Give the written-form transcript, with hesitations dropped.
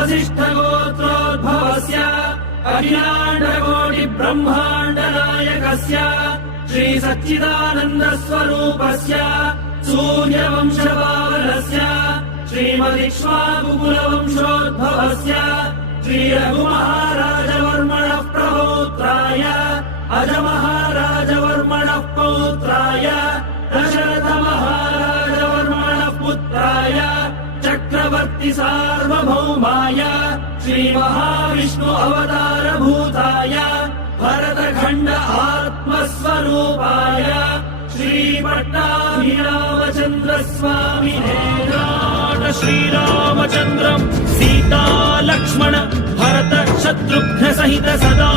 वसिष्ठगोत्रोद्भवस्य अखिलाण्डकोटिब्रह्माण्डनायकस्य श्रीसच्चिदानन्दस्वरूपस्य सूर्यवंशपावनस्य श्रीमदिक्ष्वाकुकुलवंशोद्भवस्य श्रीरघुमहाराजवर्मणः प्रपौत्राय अजमहाराजवर्मणः पौत्राय दशरथमहाराजवर्मणः पुत्राय चक्रवर्ति सार्वभौमाय श्रीमहाविष्णु अवतारभूताय भरतखण्ड आत्मस्वरूपाय श्रीपट्टाभिरामचन्द्रस्वामिने श्रीरामचन्द्रम् सीता लक्ष्मण भरत शत्रुघ्न सहित सदा